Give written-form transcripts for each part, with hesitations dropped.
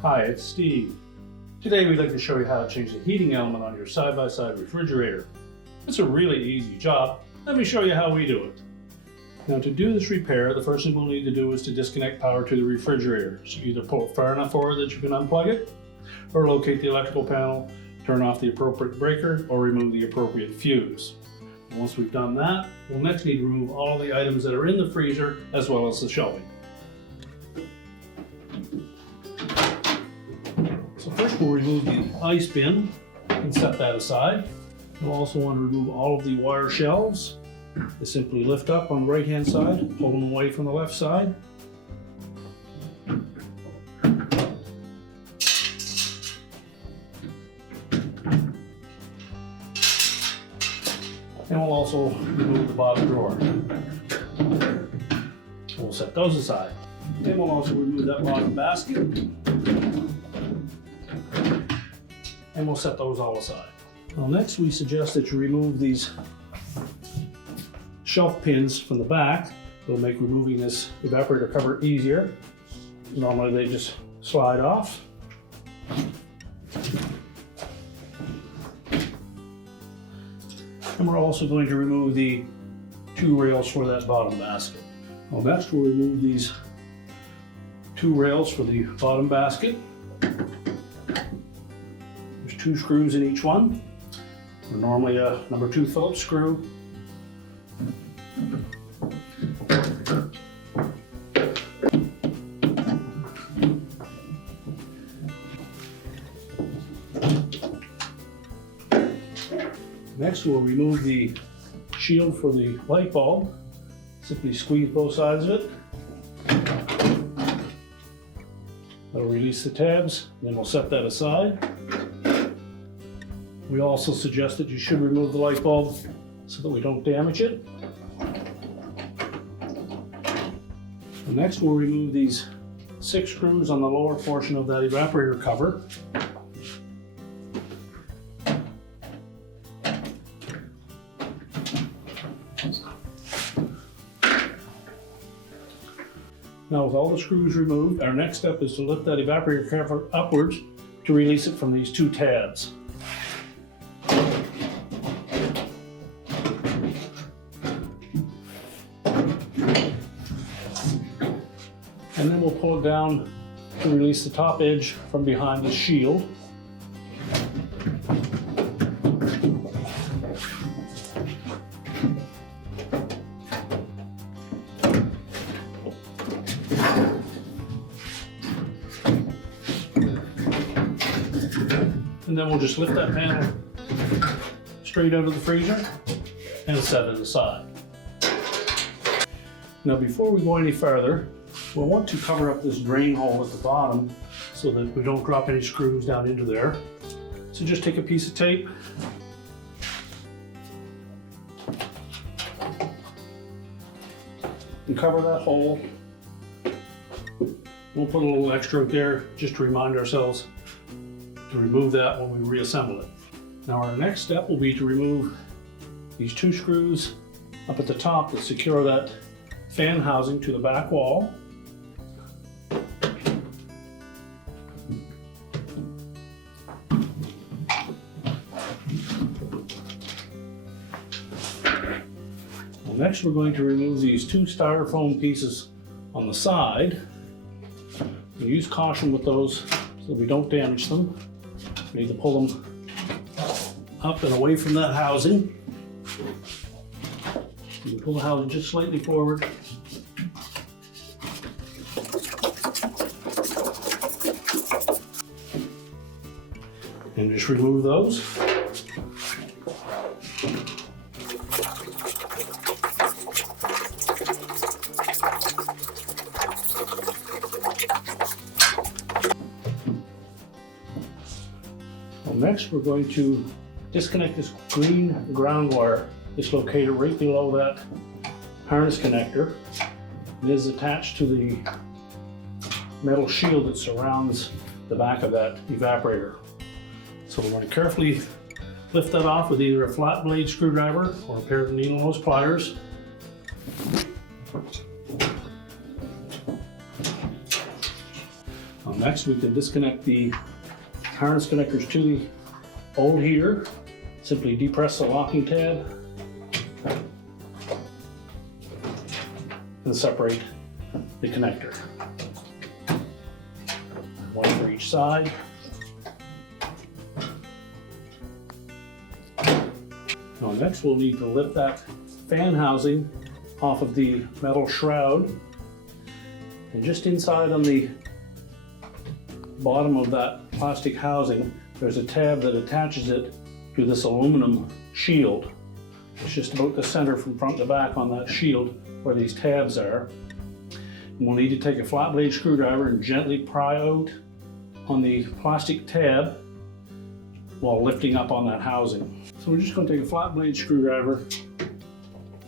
Hi, it's Steve. Today we'd like to show you how to change the heating element on your side-by-side refrigerator. It's a really easy job. Let me show you how we do it. Now, to do this repair, the first thing we'll need to do is to disconnect power to the refrigerator. So either pull it far enough forward that you can unplug it, or locate the electrical panel, turn off the appropriate breaker, or remove the appropriate fuse. And once we've done that, we'll next need to remove all the items that are in the freezer as well as the shelving. So first we'll remove the ice bin and set that aside. We'll also want to remove all of the wire shelves. They simply lift up on the right hand side, pull them away from the left side. And we'll also remove the bottom drawer. We'll set those aside. Then we'll also remove that bottom basket. And we'll set those all aside. Well, next we suggest that you remove these shelf pins from the back. It'll make removing this evaporator cover easier. Normally they just slide off. And we're also going to remove the two rails for that bottom basket. Well, next we'll remove these two rails for the bottom basket. There's two screws in each one. They're normally a number 2 Phillips screw. Next, we'll remove the shield for the light bulb. Simply squeeze both sides of it. That'll release the tabs, then we'll set that aside. We also suggest that you should remove the light bulb so that we don't damage it. And next, we'll remove these 6 screws on the lower portion of that evaporator cover. Now, with all the screws removed, our next step is to lift that evaporator cover upwards to release it from these 2 tabs. And then we'll pull it down to release the top edge from behind the shield. And then we'll just lift that panel straight out of the freezer and set it aside. Now, before we go any further, we'll want to cover up this drain hole at the bottom so that we don't drop any screws down into there. So just take a piece of tape and cover that hole. We'll put a little extra there just to remind ourselves to remove that when we reassemble it. Now, our next step will be to remove these 2 screws up at the top that secure that fan housing to the back wall. Next, we're going to remove these 2 styrofoam pieces on the side. We use caution with those so we don't damage them. We need to pull them up and away from that housing. You can pull the housing just slightly forward. And just remove those. Next, we're going to disconnect this green ground wire. It's located right below that harness connector. It is attached to the metal shield that surrounds the back of that evaporator. So we're going to carefully lift that off with either a flat blade screwdriver or a pair of needle nose pliers. Next, we can disconnect the harness connectors to the old heater. Simply depress the locking tab and separate the connector. One for each side. Now next we'll need to lift that fan housing off of the metal shroud, and just inside on the bottom of that plastic housing there's a tab that attaches it to this aluminum shield. It's just about the center from front to back on that shield where these tabs are. And we'll need to take a flat blade screwdriver and gently pry out on the plastic tab while lifting up on that housing. So we're just going to take a flat blade screwdriver,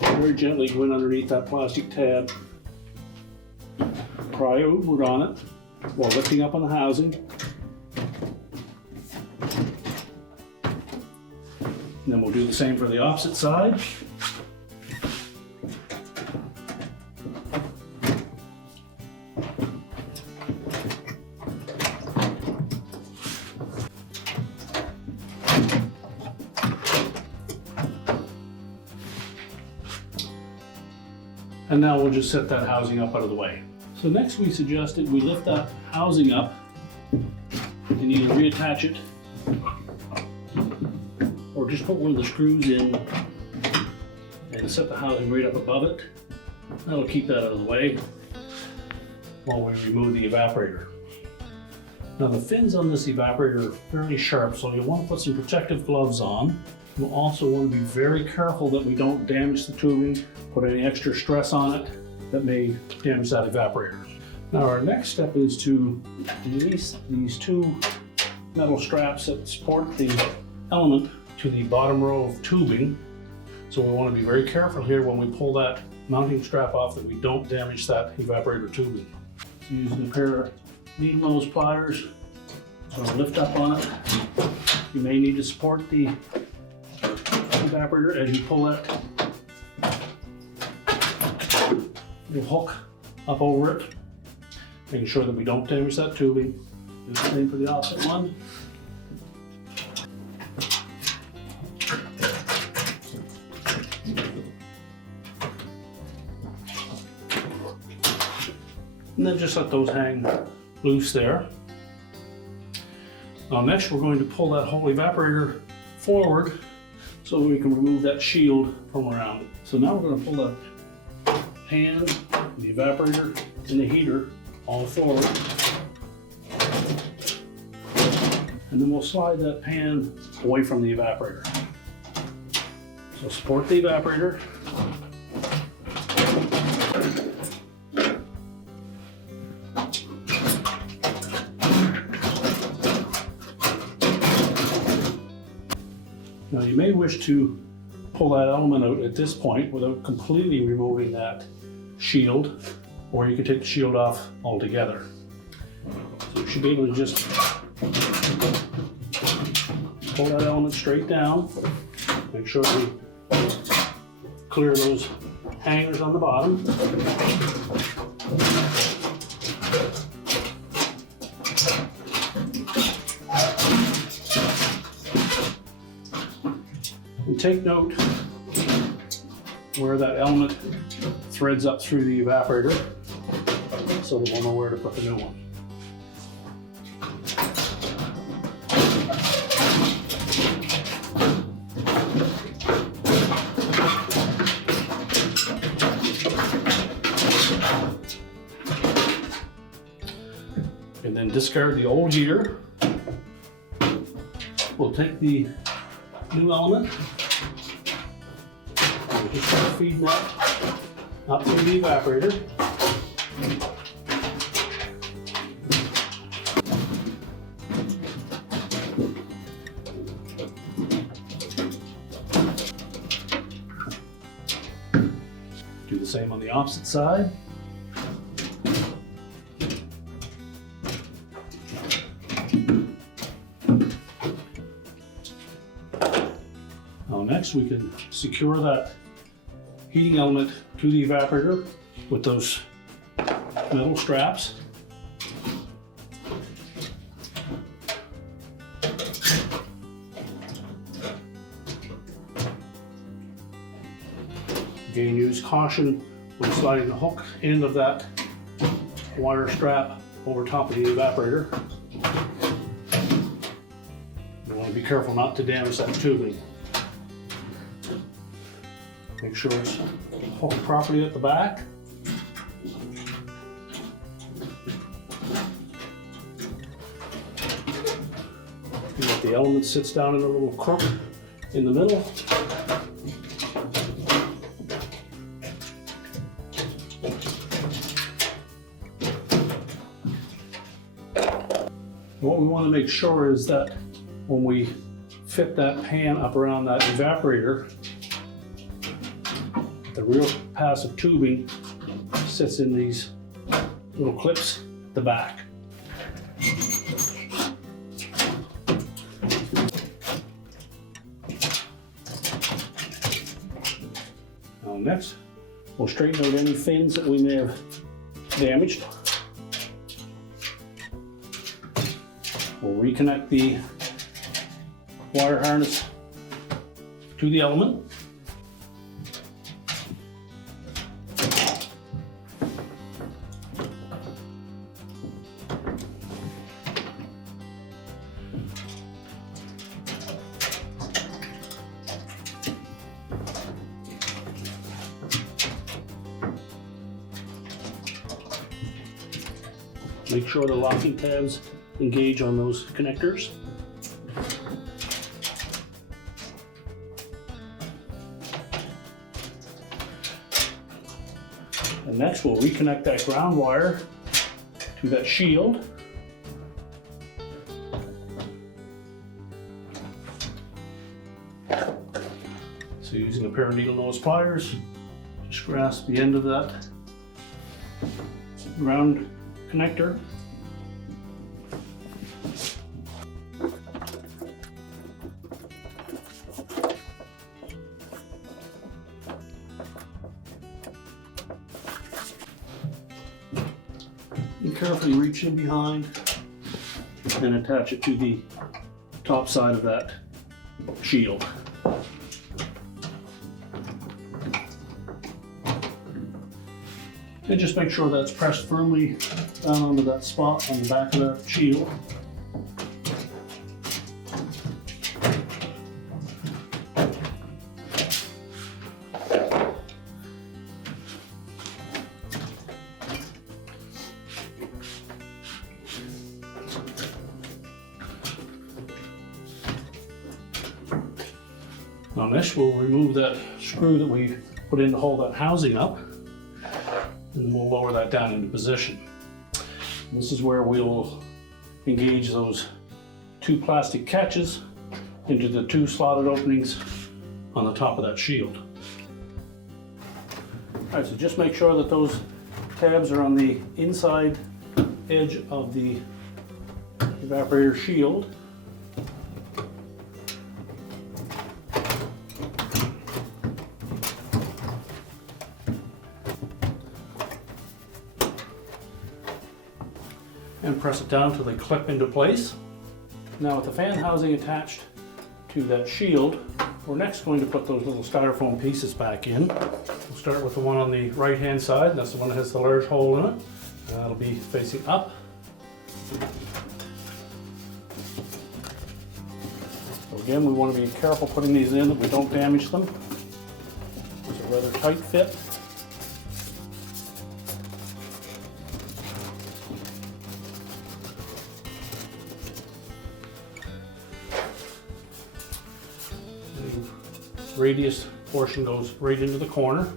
very gently go in underneath that plastic tab, pry outward on it while lifting up on the housing. And then we'll do the same for the opposite side. And now we'll just set that housing up out of the way. So next we suggested we lift that housing up and either reattach it or just put one of the screws in and set the housing right up above it. That'll keep that out of the way while we remove the evaporator. Now the fins on this evaporator are fairly sharp, so you'll want to put some protective gloves on. We'll also want to be very careful that we don't damage the tubing, put any extra stress on it that may damage that evaporator. Now our next step is to release these two metal straps that support the element to the bottom row of tubing. So we want to be very careful here when we pull that mounting strap off that we don't damage that evaporator tubing. So using a pair of needle nose pliers, so I'll lift up on it. You may need to support the evaporator as you pull that. You'll hook up over it, making sure that we don't damage that tubing. Do the same for the opposite one. And then just let those hang loose there. Now next we're going to pull that whole evaporator forward so we can remove that shield from around it. So now we're going to pull the pan, the evaporator, and the heater all forward. And then we'll slide that pan away from the evaporator. So support the evaporator. Now you may wish to pull that element out at this point without completely removing that shield, or you can take the shield off altogether. So you should be able to just pull that element straight down. Make sure we clear those hangers on the bottom. And take note where that element threads up through the evaporator so that we'll know where to put the new one. And then discard the old heater. We'll take the new element. We'll just start feeding that up through the evaporator. Do the same on the opposite side. Now next we can secure that heating element to the evaporator with those metal straps. Again, use caution when sliding the hook end of that wire strap over top of the evaporator. You want to be careful not to damage that tubing. Make sure it's hooked properly at the back. And that the element sits down in a little crook in the middle. What we want to make sure is that when we fit that pan up around that evaporator, the real passive tubing sits in these little clips at the back. Now next, we'll straighten out any fins that we may have damaged. We'll reconnect the wire harness to the element. Make sure the locking tabs engage on those connectors. And next we'll reconnect that ground wire to that shield. So using a pair of needle nose pliers, just grasp the end of that ground connector. And carefully reach in behind and attach it to the top side of that shield. And just make sure that's pressed firmly down onto that spot on the back of that shield. Now next we'll remove that screw that we put in to hold that housing up, and we'll lower that down into position. This is where we'll engage those two plastic catches into the two slotted openings on the top of that shield. All right, so just make sure that those tabs are on the inside edge of the evaporator shield. And press it down until they clip into place. Now with the fan housing attached to that shield, we're next going to put those little styrofoam pieces back in. We'll start with the one on the right hand side. That's the one that has the large hole in it. That'll be facing up. So again, we want to be careful putting these in that we don't damage them. It's a rather tight fit. Radius portion goes right into the corner.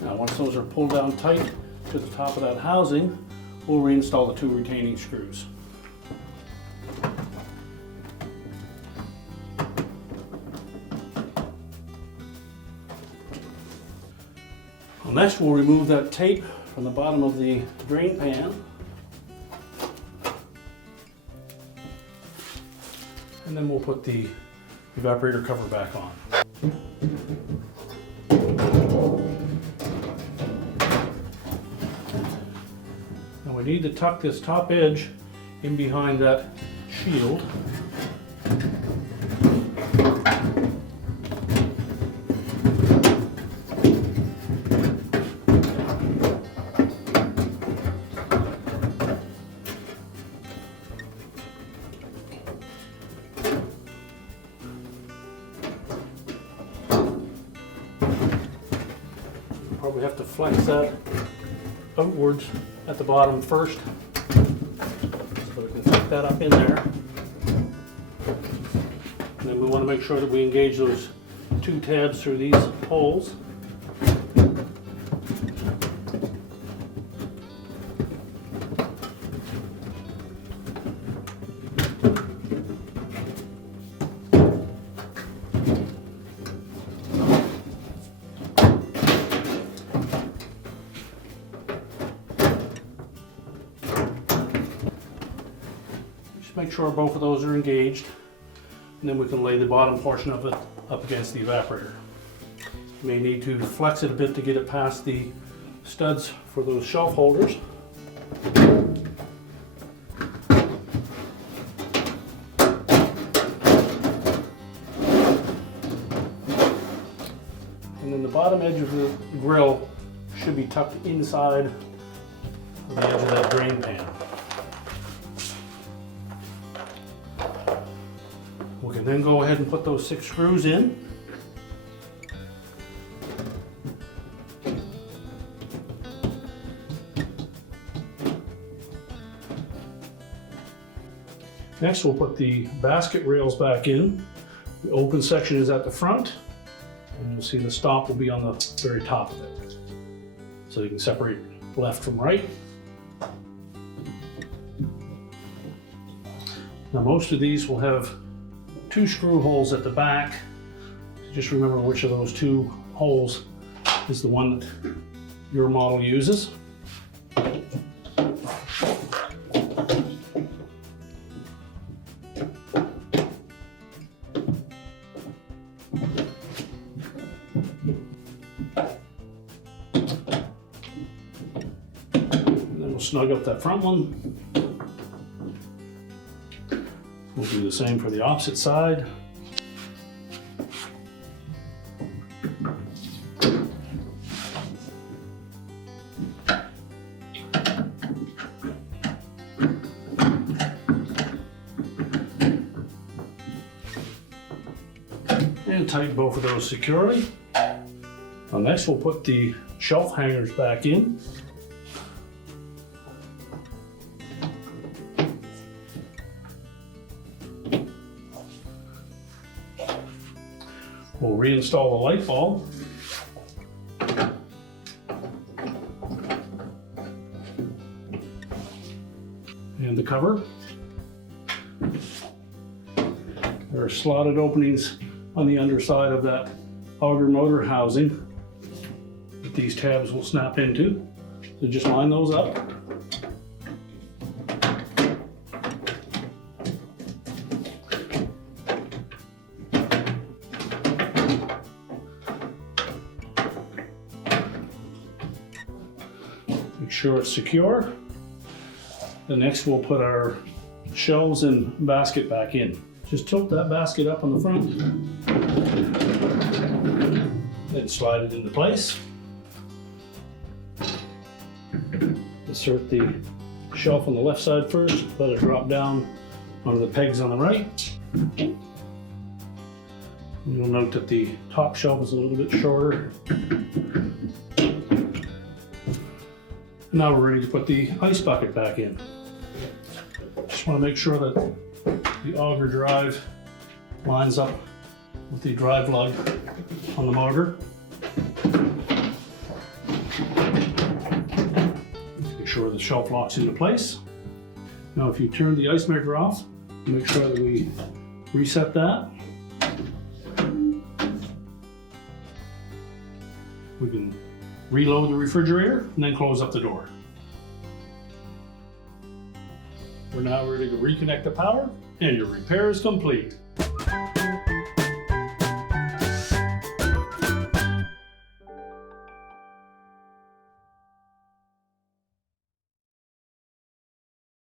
Now once those are pulled down tight to the top of that housing, we'll reinstall the two retaining screws. Next, we'll remove that tape from the bottom of the drain pan. And then we'll put the evaporator cover back on. Now we need to tuck this top edge in behind that shield. Probably have to flex that outwards at the bottom first, so we can tuck that up in there. And then we want to make sure that we engage those two tabs through these holes. Make sure both of those are engaged, and then we can lay the bottom portion of it up against the evaporator. You may need to flex it a bit to get it past the studs for those shelf holders. And then the bottom edge of the grill should be tucked inside the edge of that drain pan. We can then go ahead and put those 6 screws in. Next, we'll put the basket rails back in. The open section is at the front, and you'll see the stop will be on the very top of it. So you can separate left from right. Now most of these will have 2 screw holes at the back. Just remember which of those 2 holes is the one that your model uses. And then we'll snug up that front one. We'll do the same for the opposite side. And tighten both of those securely. Now next we'll put the shelf hangers back in. We'll reinstall the light bulb. And the cover. There are slotted openings on the underside of that auger motor housing that these tabs will snap into. So just line those up. Make sure it's secure. Then next we'll put our shelves and basket back in. Just tilt that basket up on the front, then slide it into place. Insert the shelf on the left side first, let it drop down onto the pegs on the right. You'll note that the top shelf is a little bit shorter. Now we're ready to put the ice bucket back in. Just want to make sure that the auger drive lines up with the drive lug on the motor. Make sure the shelf locks into place. Now if you turn the ice maker off, make sure that we reset that. We can Reload the refrigerator and then close up the door. We're now ready to reconnect the power and your repair is complete.